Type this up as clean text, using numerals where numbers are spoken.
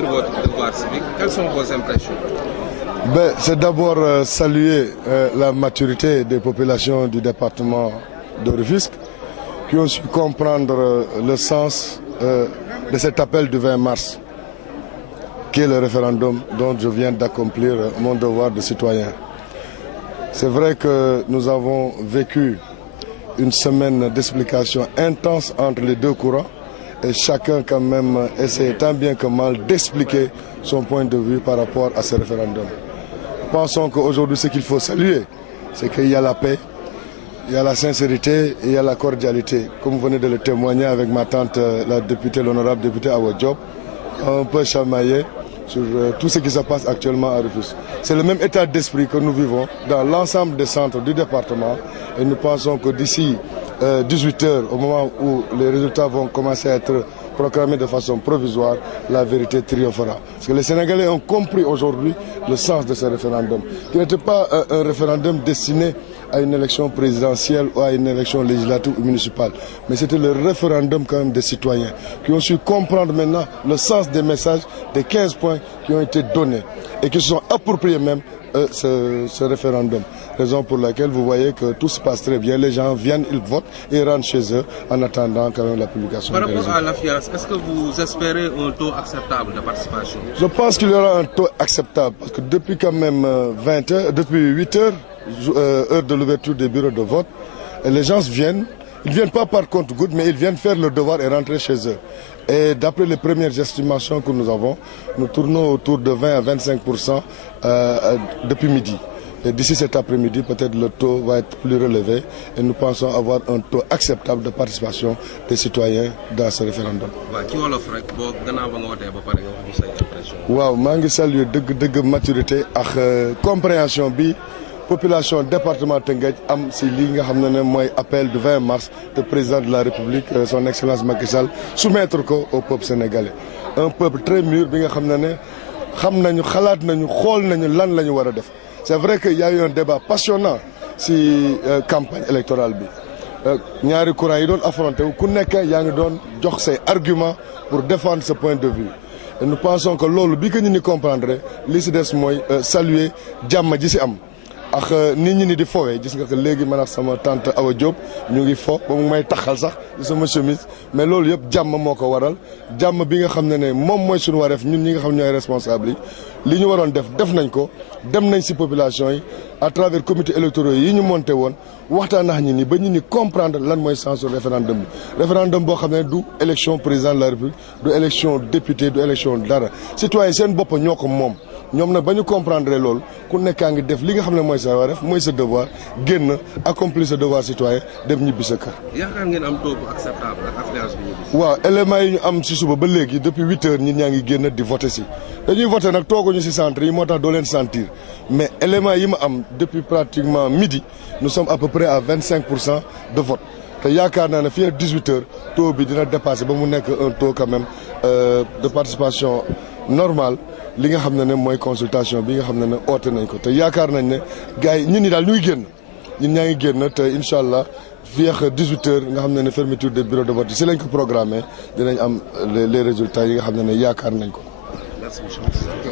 Votre devoir civique, quelles sont vos impressions? C'est d'abord saluer la maturité des populations du département de Rufisque qui ont su comprendre le sens de cet appel du 20 mars, qui est le référendum dont je viens d'accomplir mon devoir de citoyen. C'est vrai que nous avons vécu une semaine d'explication intense entre les deux courants et chacun quand même essaie tant bien que mal d'expliquer son point de vue par rapport à ce référendum. Pensons qu'aujourd'hui ce qu'il faut saluer, c'est qu'il y a la paix, il y a la sincérité et il y a la cordialité. Comme vous venez de le témoigner avec ma tante, la députée, l'honorable députée Awa Diop, un peu chamaillé sur tout ce qui se passe actuellement à Rufisque. C'est le même état d'esprit que nous vivons dans l'ensemble des centres du département et nous pensons que d'ici 18 h, au moment où les résultats vont commencer à être proclamés de façon provisoire, la vérité triomphera. Parce que les Sénégalais ont compris aujourd'hui le sens de ce référendum, qui n'était pas un référendum destiné à une élection présidentielle ou à une élection législative ou municipale, mais c'était le référendum quand même des citoyens, qui ont su comprendre maintenant le sens des messages, des 15 points qui ont été donnés et qui se sont appropriés même ce référendum. Raison pour laquelle vous voyez que tout se passe très bien. Les gens viennent, ils votent et rentrent chez eux en attendant quand même la publication. Par rapport à l'affluence, est-ce que vous espérez un taux acceptable de participation? Je pense qu'il y aura un taux acceptable parce que depuis quand même 20 heures, depuis 8 heures, heure de l'ouverture des bureaux de vote, les gens viennent. Ils ne viennent pas par compte-gouttes, mais ils viennent faire leur devoir et rentrer chez eux. Et d'après les premières estimations que nous avons, nous tournons autour de 20 à 25% depuis midi. Et d'ici cet après-midi, peut-être le taux va être plus relevé et nous pensons avoir un taux acceptable de participation des citoyens dans ce référendum. Waaw, maa ngi saluer dëgg maturité ak compréhension bi population département Teungueth am si lii nga xam ne mooy appel du 20 mars de président de la République son excellence Macky Sall soumettre ko au peuple sénégalais. Un peuple très mûr bi nga xam ne xam nañu xalaat nañu xool nañu lan la ñu war a def. C'est vrai qu'il y a eu un débat passionnant si campagne électorale bi ñaari courant yi doon affronté wu ku nekk yaa ngi doon jox say arguments pour défendre ce point de vue. Et nous pensons que loolu bi que ñu ni comprendre li si des mooy saluer jàmm ji si am. ak nit ñi ni di fowee gis nga que léegi man ak sama tante Awa Diop ñu ngi fo ba mu may taxal sax sama chemise mais loolu yëpp jàmm moo ko waral jàmm bi nga xam ne moom mooy suñu wareef ñun ñi nga xam ñooy responsable yi li ñu waroon def nañ ko dem nañ si population yi à travers comité électoraux yi ñu monté woon waxtaan nax ñi ni ba ñu ni comprendre lan mooy sens référendum bi référendum boo xam ne du élection président de la République du élection député du élection dara citoyen seen bopp ñoo ko moom ñoom nag ba ñu comprendre loolu ku nekkaa ngi def li nga xam ne mooy sa wareef mooy sa devoir génn accomplir sa devoir citoyen dem ñibbi sa kër. yaakaar ngeen am taux bu acceptable ak affluence bi ñibbi. waaw éléments yi ñu am si suba ba léegi depuis 8 heures ñi ñaa ngi génn di voter si dañuy voter nag tooguñu si centre yi moo tax doo leen sentir mais éléments yi ma am depuis pratiquement midi nous sommes à peu près à 25% de vote. te yaakaar naa ne fii ak 18 heures taux bi dina dépasser ba mu nekk un taux quand même de participation normale li nga xam ne mooy consultation bi nga xam ne oote nañ ko te yaakaar nañ ne gars yi ñun ñi daal ñuy génn ñun ñaa ngi génn te incha allah fii ak 18 heures nga xam ne fermeture des bureaux de vote si lañ ko programmé dinañ am les résultats yi nga xam ne yaakaar nañ ko. Merci.